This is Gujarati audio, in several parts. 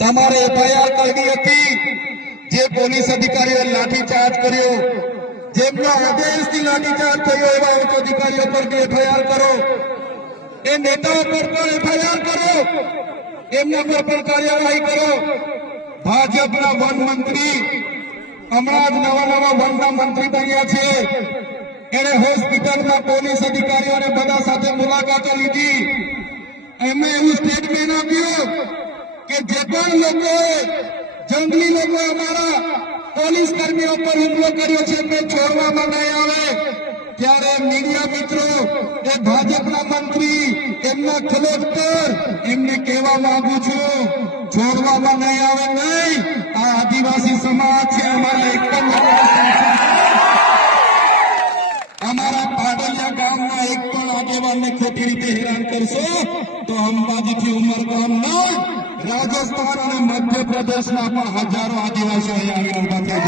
તમારે એફઆઈઆર કરવી હતી જે પોલીસ અધિકારીઓએ લાઠીચાર્જ કર્યો. જેમનો આદેશથી લાઠીચાર્જ થયો એવા ઉચ્ચ અધિકારીઓ પર એફઆઈઆર કરો. એ નેતાઓ પર પણ એફઆઈઆર કરો. એમના પર પણ કાર્યવાહી કરો. ભાજપના વન મંત્રી, હમણાં જ નવા નવા વનના મંત્રી બન્યા છે. એને હોસ્પિટલમાં પોલીસ અધિકારીઓને બધા સાથે મુલાકાતો લીધી. એમણે એવું સ્ટેટમેન્ટ આપ્યું કે જે પણ લોકોએ, જંગલી લોકો અમારા પોલીસ કર્મીઓ પર હુમલો કર્યો છે એમને છોડવામાં નહીં આવે. ત્યારે મીડિયા મિત્રો, એ ભાજપના મંત્રી, એમના ખલોટ પર એમને કહેવા માંગુ છું, છોડવામાં નહીં આવે નહીં. પણ આગેવાનને ખોટી રીતે હેરાન કરશો, તો અંબાજીથી ઉમરગામ ના રાજસ્થાન અને મધ્યપ્રદેશના પણ હજારો આદિવાસીઓ અહીંયા ઊભા થઈ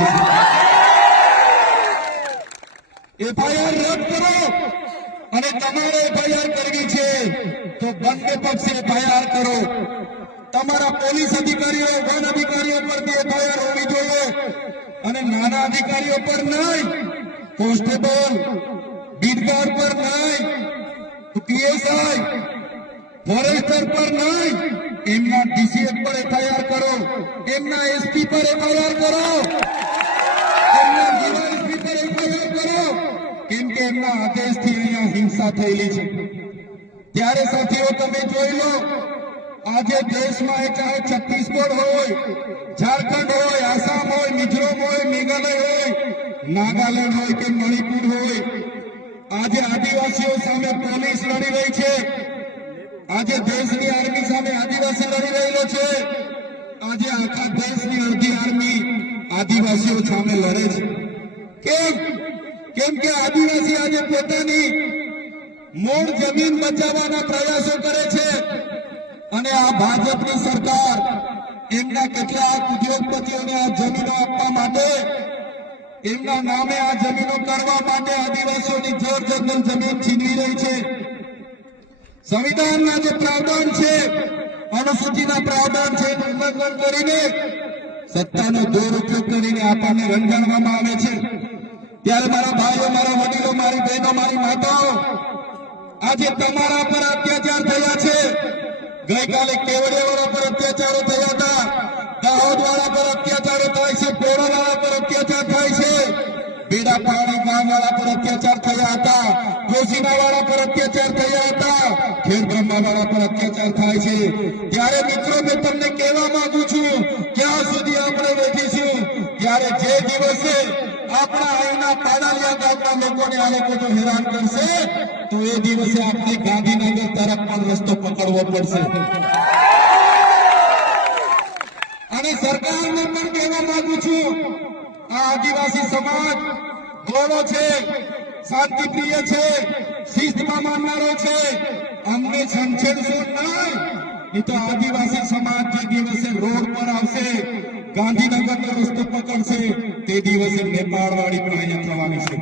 જશે એફઆઈઆર રદ કરો. અને તમારે એફઆઈઆર કરવી છે, તો બંને પક્ષે એફઆઈઆર કરો. તમારા પોલીસ અધિકારીઓ, વન અધિકારીઓ પર બી એફઆઈઆર હોવી જોઈએ. અને નાના અધિકારીઓ પર નહીં. કોન્સ્ટેબલ બીટગાર પર નહીં. પીએસઆઈ ફોરેસ્ટર પર નહીં. એમના ડીસીએફ પર એફઆઈઆર કરો. એમના એસપી પર એફઆઈઆર કરો. એમના ડીવાયએસપી પર એફઆઈઆર કરો. કેમ કે એમના આદેશથી અહીંયા હિંસા થયેલી છે. ત્યારે સાથીઓ, તમે જોઈ લો, આજે દેશમાં એ ચાહે છત્તીસગઢ હોય, ઝારખંડ હોય, આસામ હોય, મિઝોરમ હોય, મેઘાલય હોય, નાગાલેન્ડ હોય કે મણિપુર હોય આજે આદિવાસીઓ સામે પોલીસ લડી રહી છે. આજે દેશની આર્મી સામે આદિવાસી લડી રહેલો છે. આજે આખા દેશની અડધી આર્મી આદિવાસીઓ સામે લડે છે. કેમ? કેમ કે આદિવાસી આજે પોતાની મૂળ જમીન બચાવવાના પ્રયાસો કરે છે. અને આ ભાજપની સરકાર એમના કેટલાક ઉદ્યોગપતિઓને આ જમીનો આપવા માટે એમના નામે આ જમીનો કરવા માટે આદિવાસીઓની જોર જંગલ જમીન છીનવી રહી છે. સંવિધાનના જે પ્રાવધાન છે, અનુસૂચિના પ્રાવધાન છે ઉલ્લંઘન કરીને સત્તાનો દુરુપયોગ કરીને આપણને રંગાડવામાં આવે છે. ત્યારે મારા ભાઈઓ, મારા વડીલો, મારી બહેનો, મારી માતાઓ, આજે તમારા પર અત્યાચાર થયા છે. ગઈકાલે કેવડિયાવાળા પર અત્યાચારો થયા હતા. દાહોદ વાળા પર અત્યાચારો થાય છે પોરા વાળા પર અત્યાચાર થાય છે બેડા પાણી ગામ વાળા પર અત્યાચાર થયા હતા. કોસીના વાળા પર અત્યાચાર થયા હતા. ખેર બ્રહ્મા વાળા પર અત્યાચાર થાય છે. ત્યારે મિત્રો, મેં તમને કહેવા માંગુ છું, ક્યાં સુધી આપણે વધીશું ત્યારે જે દિવસે આપણા અહીંના પાડાલિયા ગામના લોકોને આ લોકો જો હેરાન કરશે, તો એ દિવસે આપણે ગાંધીનગર તરફ પણ રસ્તો પકડવો પડશે. અને સરકારને પણ કહેવા માંગુ છું, આ આદિવાસી સમાજ ગોળો છે, શાંતિપ્રિય છે શિસ્તમાં માનનારો છે. અમને છંછેડશો નહીં. એ તો આદિવાસી સમાજ જે દિવસે રોડ પર આવશે, ગાંધીનગરનો રસ્તો પકડશે, તે દિવસે નેપાળ વાળી અહીંયા થવાની છે.